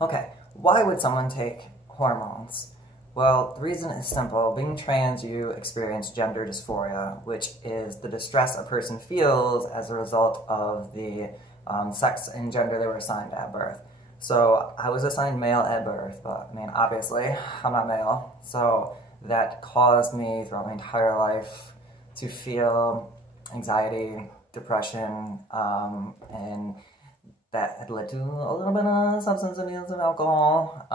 Okay, why would someone take hormones? Well, the reason is simple. Being trans, you experience gender dysphoria, which is the distress a person feels as a result of the sex and gender they were assigned at birth. So I was assigned male at birth, but I mean, obviously, I'm not male. So that caused me throughout my entire life to feel anxiety, depression, and that had led to a little bit of substance abuse and alcohol.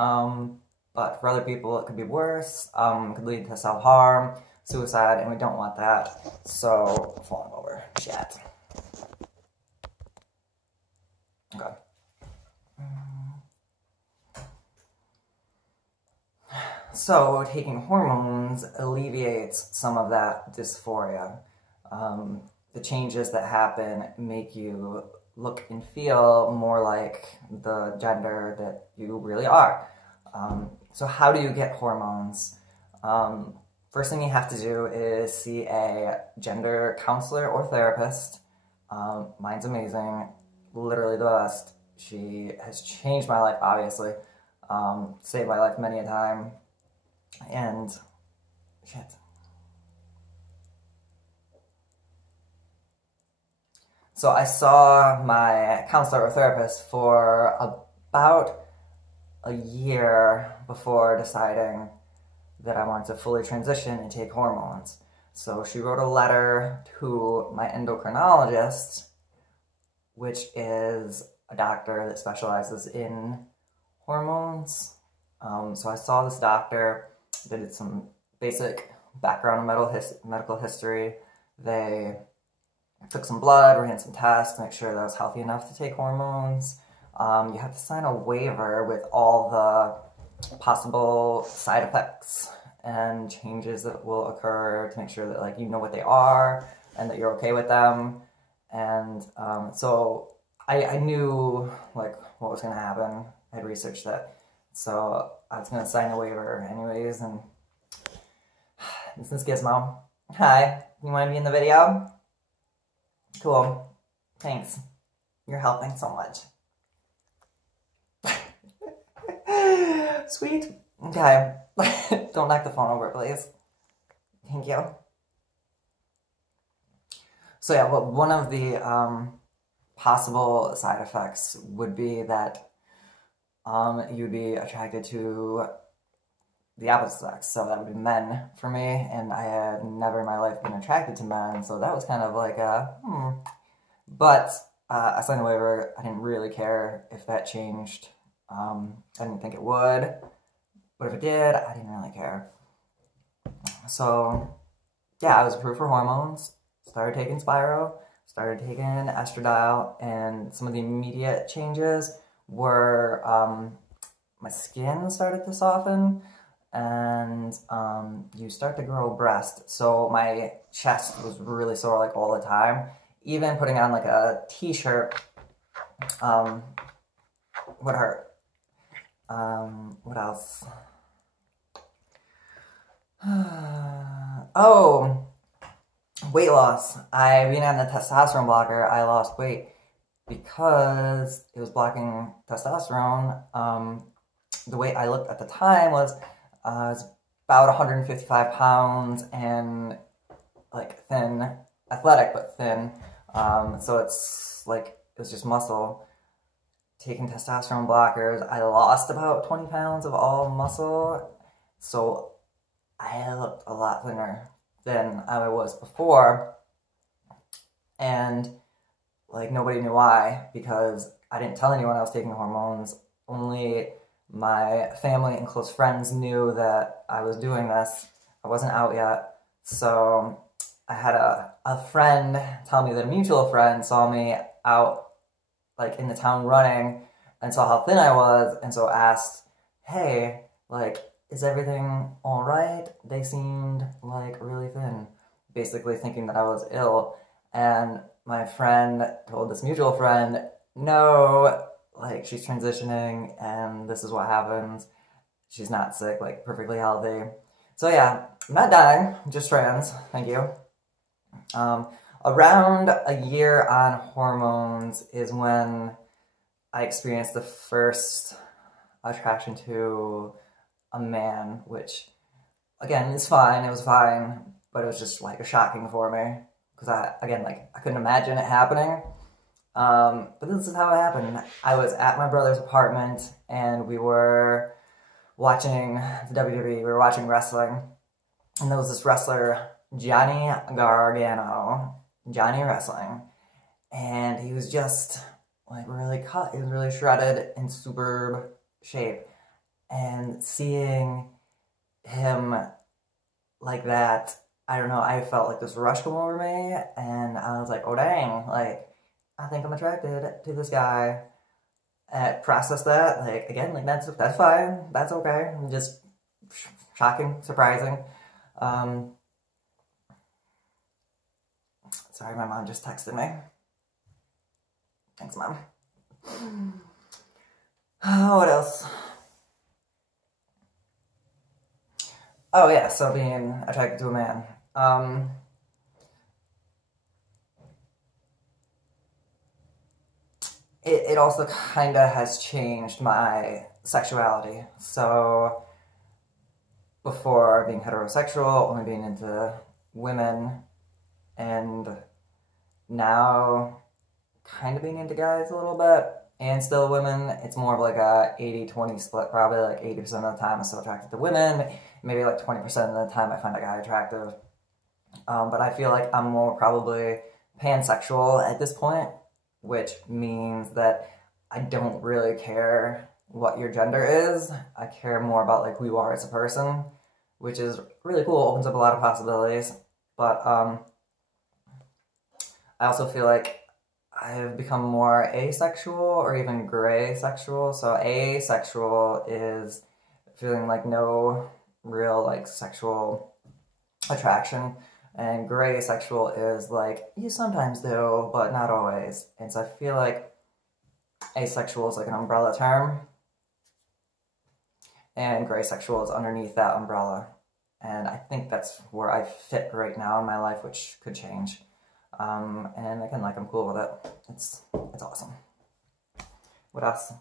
But for other people, it could be worse. It could lead to self-harm, suicide, and we don't want that. So, falling over. Shit. Okay. So, taking hormones alleviates some of that dysphoria. The changes that happen make you look and feel more like the gender that you really are. So how do you get hormones? First thing you have to do is see a gender counselor or therapist. Mine's amazing, literally the best. She has changed my life, obviously, saved my life many a time, and shit. So I saw my counselor or therapist for about a year before deciding that I wanted to fully transition and take hormones. So she wrote a letter to my endocrinologist, which is a doctor that specializes in hormones. So I saw this doctor, did some basic background medical history. They took some blood, ran some tests to make sure that I was healthy enough to take hormones. You have to sign a waiver with all the possible side effects and changes that will occur to make sure that, like, you know what they are and that you're okay with them. And so I knew, like, what was going to happen. I had researched that. So I was going to sign the waiver anyways. And this is Gizmo. Hi, you want to be in the video? Cool. Thanks. You're helping so much. Sweet. Okay. Don't knock the phone over, please. Thank you. So yeah, well, one of the possible side effects would be that you'd be attracted to the opposite sex. So that would be men for me, and I had never in my life been attracted to men, so that was kind of like a, But I signed the waiver. I didn't really care if that changed. I didn't think it would, but if it did, I didn't really care. So, yeah, I was approved for hormones, started taking Spiro, started taking estradiol, and some of the immediate changes were my skin started to soften, and you start to grow breast. So my chest was really sore, like, all the time. Even putting on, like, a t-shirt would hurt. What else? Oh, weight loss. I being on the testosterone blocker, I lost weight because it was blocking testosterone. The weight I looked at the time was about 155 pounds and, like, thin, athletic but thin. So it's like, it was just muscle. Taking testosterone blockers, I lost about 20 pounds of all muscle. So I looked a lot thinner than I was before. And, like, nobody knew why, because I didn't tell anyone I was taking hormones. Only my family and close friends knew that I was doing this. I wasn't out yet. So I had a friend tell me that a mutual friend saw me out, like, in the town running and saw how thin I was, and so asked, hey, like, is everything all right? They seemed, like, really thin, basically thinking that I was ill. And my friend told this mutual friend, no, like, she's transitioning and this is what happens. She's not sick, like, perfectly healthy. So yeah, I'm not dying, I'm just trans, thank you. Around a year on hormones is when I experienced the first attraction to a man, which, again, is fine. It was fine, but it was just like shocking for me because I couldn't imagine it happening. But this is how it happened. I was at my brother's apartment and we were watching the WWE. We were watching wrestling, and there was this wrestler, Johnny Gargano, Johnny Wrestling, and he was just like really cut. He was really shredded in superb shape, and seeing him like that, I don't know, I felt like this rush come over me, and I was like, oh dang, like, I think I'm attracted to this guy. Process that, like, again, like, that's fine, that's okay, just shocking, surprising. Sorry, my mom just texted me. Thanks, Mom. What else? Oh yeah, so being attracted to a man. It also kind of has changed my sexuality. So before being heterosexual, only being into women, and now kind of being into guys a little bit, and still women. It's more of like a 80-20 split. Probably like 80% of the time I'm still attracted to women, maybe like 20% of the time I find a guy attractive. But I feel like I'm more probably pansexual at this point, which means that I don't really care what your gender is. I care more about like who you are as a person, which is really cool, opens up a lot of possibilities. But I also feel like I've become more asexual or even gray sexual. So asexual is feeling like no real like sexual attraction, and gray sexual is like you sometimes do but not always. And so I feel like asexual is like an umbrella term, and gray sexual is underneath that umbrella, and I think that's where I fit right now in my life, which could change. And again, like, I'm cool with it. It's awesome. What else?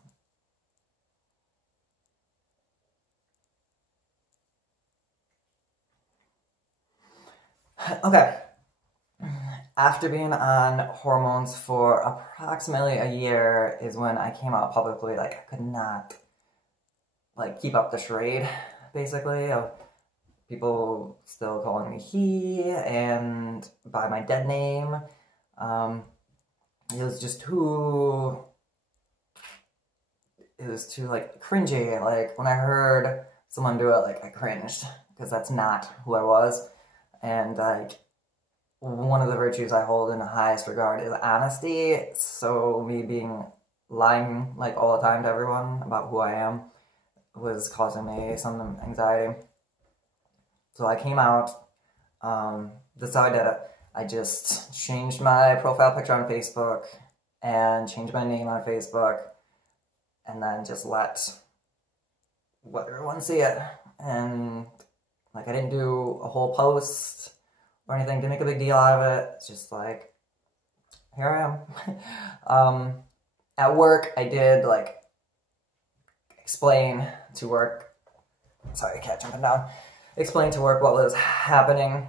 Okay. After being on hormones for approximately a year is when I came out publicly. Like, I could not, like, keep up the charade, basically, of people still calling me he, and by my dead name. It was just too, like, cringy. Like, when I heard someone do it, like, I cringed, because that's not who I was. And, like, one of the virtues I hold in the highest regard is honesty, so me being lying, like, all the time to everyone about who I am was causing me some anxiety. So I came out, that's how I did it. I just changed my profile picture on Facebook and changed my name on Facebook, and then just let everyone see it. And, like, I didn't do a whole post or anything, didn't make a big deal out of it. It's just like, here I am. At work, I did, like, explain to work, sorry, cat jumping down, explain to work what was happening.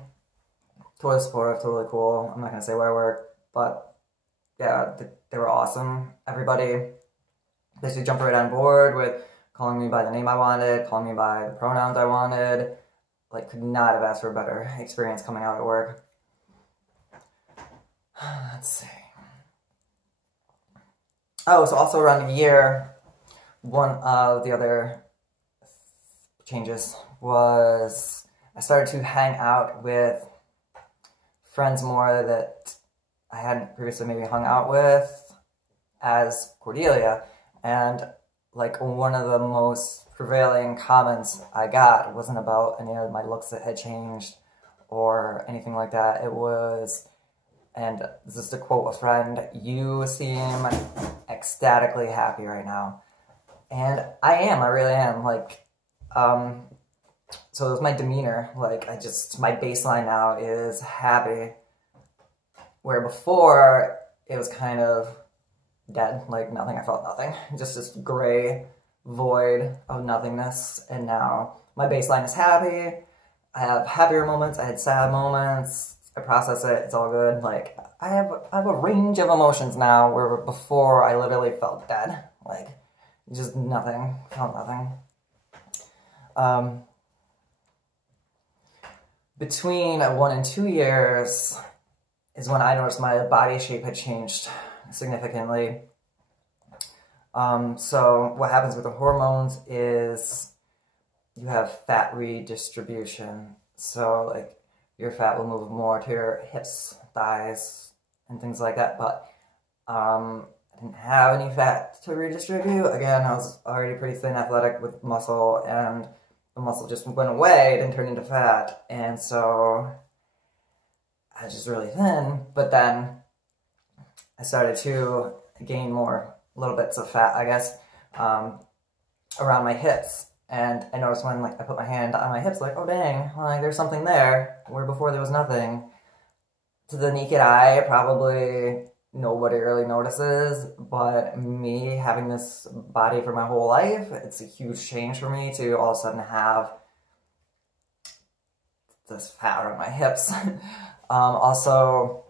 Totally supportive, totally cool. I'm not gonna say where I work, but yeah, they were awesome. Everybody basically jumped right on board with calling me by the name I wanted, calling me by the pronouns I wanted. Like, could not have asked for a better experience coming out at work. Let's see. Oh, so also around a year, one of the other changes was I started to hang out with friends more that I hadn't previously maybe hung out with as Cordelia. And, like, one of the most prevailing comments I got wasn't about any of my looks that had changed or anything like that. It was, and this is to quote a friend, "You seem ecstatically happy right now." And I am, I really am. Like, so it was my demeanor. Like, my baseline now is happy, where before it was kind of dead, like nothing. I felt nothing, just this gray void of nothingness, and now my baseline is happy. I have happier moments, I had sad moments, I process it, it's all good. Like, I have a range of emotions now where before I literally felt dead. Like, just nothing, felt nothing. Between 1 and 2 years is when I noticed my body shape had changed significantly. So what happens with the hormones is you have fat redistribution. So like your fat will move more to your hips, thighs, and things like that. But I didn't have any fat to redistribute. Again, I was already pretty thin, athletic with muscle, and the muscle just went away and turned into fat. And so I was just really thin. But then I started to gain more little bits of fat, I guess, around my hips. And I noticed when like I put my hand on my hips, like, oh dang, like there's something there, where before there was nothing. To the naked eye, probably nobody really notices, but me having this body for my whole life, it's a huge change for me to all of a sudden have this fat around my hips. Also,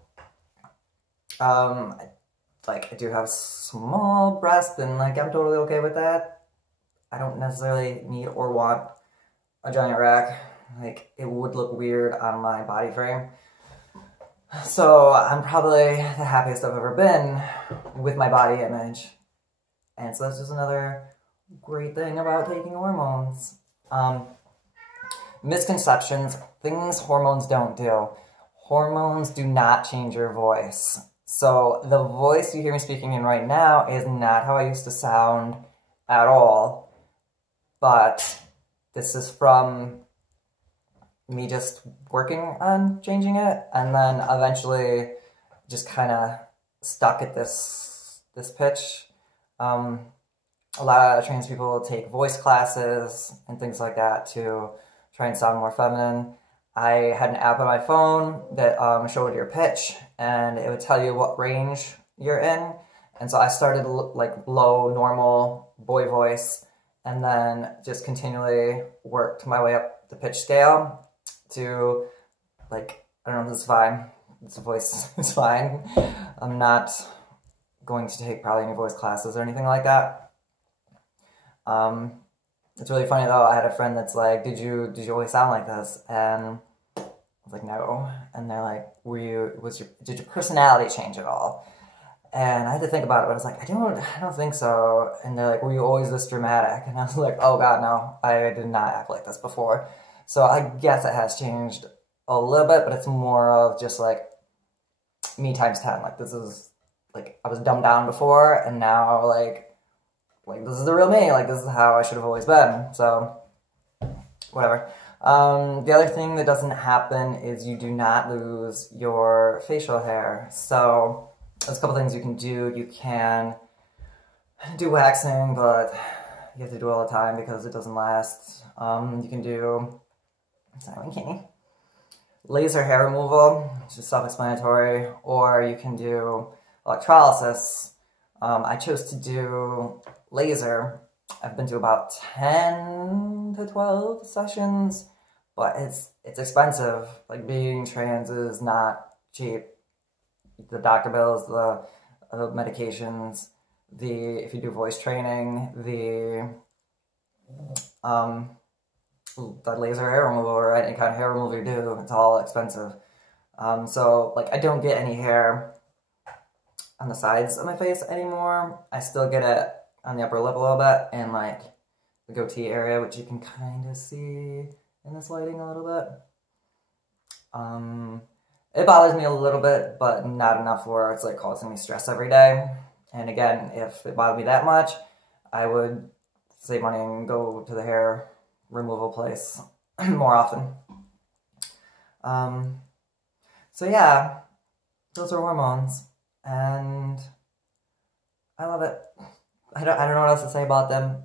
like I do have small breasts, and like I'm totally okay with that. I don't necessarily need or want a giant rack. Like, it would look weird on my body frame. So I'm probably the happiest I've ever been with my body image. And so that's just another great thing about taking hormones. Misconceptions, things hormones don't do. Hormones do not change your voice. So the voice you hear me speaking in right now is not how I used to sound at all. But this is from me just working on changing it, and then eventually just kind of stuck at this pitch. A lot of trans people take voice classes and things like that to try and sound more feminine. I had an app on my phone that showed your pitch, and it would tell you what range you're in. And so I started like low, normal boy voice, and then just continually worked my way up the pitch scale to, like, I don't know if this is fine. This voice is fine. I'm not going to take probably any voice classes or anything like that. It's really funny though, I had a friend that's like, did you always sound like this? And I was like, no. And they're like, did your personality change at all? And I had to think about it, but I was like, I don't think so. And they're like, were you always this dramatic? And I was like, oh God, no, I did not act like this before. So I guess it has changed a little bit, but it's more of just like me times 10. Like, this is, like, I was dumbed down before, and now, like this is the real me. Like, this is how I should have always been. So, whatever. The other thing that doesn't happen is you do not lose your facial hair. So, there's a couple things you can do. You can do waxing, but you have to do it all the time because it doesn't last. You can do, laser hair removal, which is self-explanatory, or you can do electrolysis. I chose to do laser. I've been to about 10 to 12 sessions, but it's expensive. Like, being trans is not cheap. The doctor bills, the medications, if you do voice training, the laser hair removal or any kind of hair removal you do, it's all expensive. So, like, I don't get any hair on the sides of my face anymore. I still get it on the upper lip a little bit, and like the goatee area, which you can kind of see in this lighting a little bit. It bothers me a little bit, but not enough where it's like causing me stress every day. And again, if it bothered me that much, I would save money and go to the hair removal place more often. So yeah, those are hormones, and I love it. I don't know what else to say about them.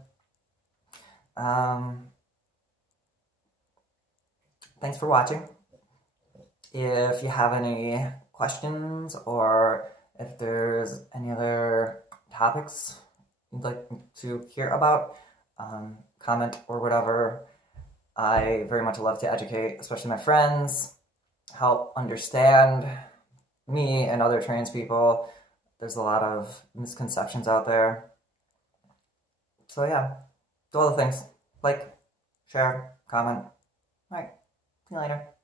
Thanks for watching. If you have any questions, or if there's any other topics you'd like to hear about, comment or whatever. I very much love to educate, especially my friends, help understand me and other trans people. There's a lot of misconceptions out there. So yeah, do all the things. Like, share, comment. All right, see you later.